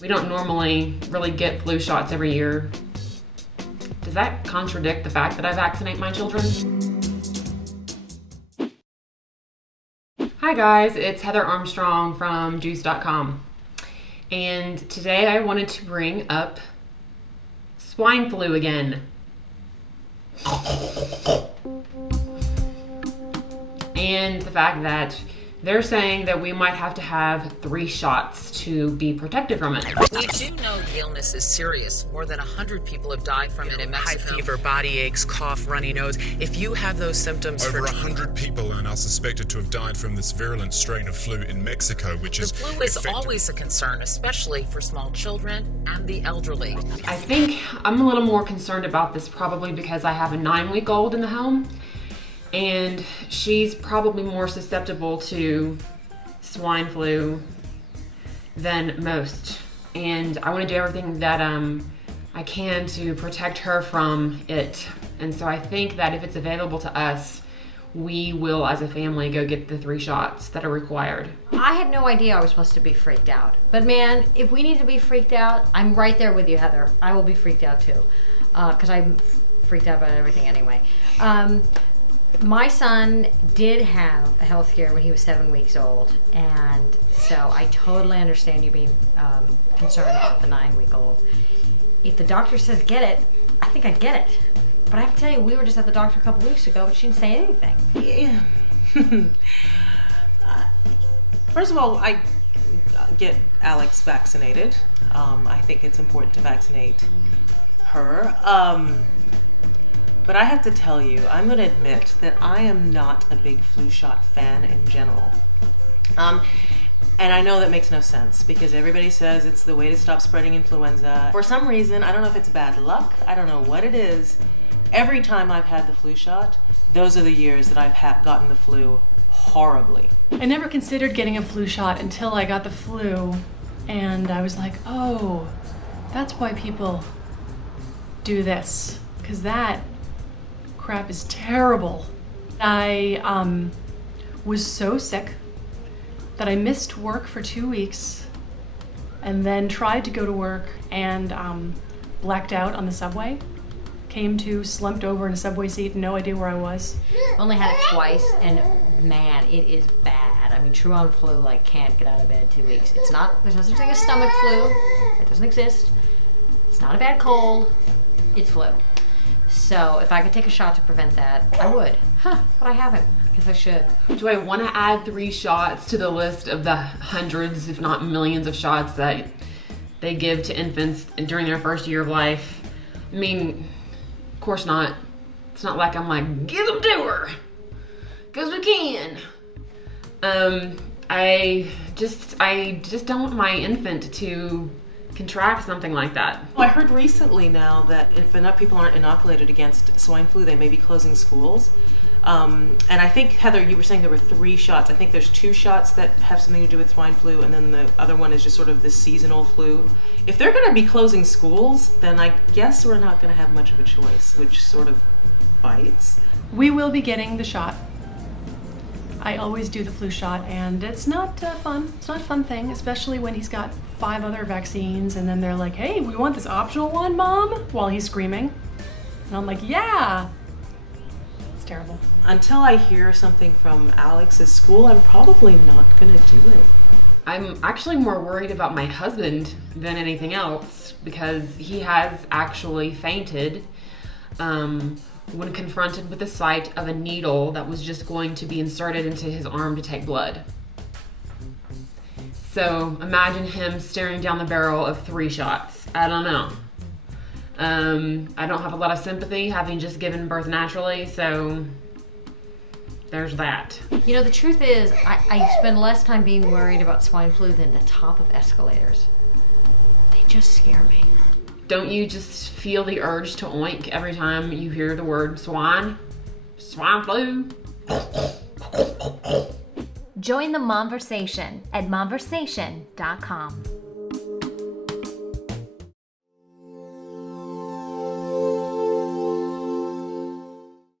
We don't normally really get flu shots every year. Does that contradict the fact that I vaccinate my children? Hi guys, it's Heather Armstrong from Juice.com. And today I wanted to bring up swine flu again. And the fact that they're saying that we might have to have 3 shots to be protected from it. We do know the illness is serious. More than 100 people have died from it in Mexico. High fever, body aches, cough, runny nose. If you have those symptoms over 100 people are now suspected to have died from this virulent strain of flu in Mexico, which is the flu is always a concern, especially for small children and the elderly. I think I'm a little more concerned about this probably because I have a 9-week-old in the home. And she's probably more susceptible to swine flu than most. And I want to do everything that I can to protect her from it. And so I think that if it's available to us, we will, as a family, go get the 3 shots that are required. I had no idea I was supposed to be freaked out. But man, if we need to be freaked out, I'm right there with you, Heather. I will be freaked out too. Because I'm freaked out about everything anyway. My son did have a health scare when he was 7 weeks old, and so I totally understand you being concerned about the 9-week-old. If the doctor says get it, I think I'd get it. But I have to tell you, we were just at the doctor a couple weeks ago, but she didn't say anything. Yeah. First of all, I get Alex vaccinated. I think it's important to vaccinate her. But I have to tell you, I'm going to admit that I am not a big flu shot fan in general. And I know that makes no sense because everybody says it's the way to stop spreading influenza. For some reason, I don't know if it's bad luck, I don't know what it is. Every time I've had the flu shot, those are the years that I've gotten the flu horribly. I never considered getting a flu shot until I got the flu, and I was like, oh, that's why people do this, because that crap is terrible. I was so sick that I missed work for 2 weeks and then tried to go to work and blacked out on the subway. Came to, slumped over in a subway seat, no idea where I was. Only had it twice, and man, it is bad. I mean, true on flu, like, can't get out of bed 2 weeks. It's not, there's no such thing as stomach flu. It doesn't exist. It's not a bad cold. It's flu. So if I could take a shot to prevent that, I would. But I haven't. I guess I should. Do I want to add 3 shots to the list of the hundreds, if not millions of shots that they give to infants during their first year of life? I mean, of course not. It's not like I'm like, give them to her, because we can. I just don't want my infant to contract something like that. Well, I heard recently now that if enough people aren't inoculated against swine flu, they may be closing schools. And I think, Heather, you were saying there were 3 shots. I think there's 2 shots that have something to do with swine flu, and then the other one is just sort of the seasonal flu. If they're going to be closing schools, then I guess we're not going to have much of a choice, which sort of bites. We will be getting the shot. I always do the flu shot, and it's not fun. It's not a fun thing, especially when he's got 5 other vaccines, and then they're like, hey, we want this optional one, Mom, while he's screaming. And I'm like, yeah. It's terrible. Until I hear something from Alex's school, I'm probably not gonna do it. I'm actually more worried about my husband than anything else because he has actually fainted when confronted with the sight of a needle that was just going to be inserted into his arm to take blood. So imagine him staring down the barrel of 3 shots. I don't know. I don't have a lot of sympathy having just given birth naturally, so there's that. You know, the truth is, I spend less time being worried about swine flu than the top of escalators. They just scare me. Don't you just feel the urge to oink every time you hear the word swine? Swine flu? Join the Momversation at momversation.com.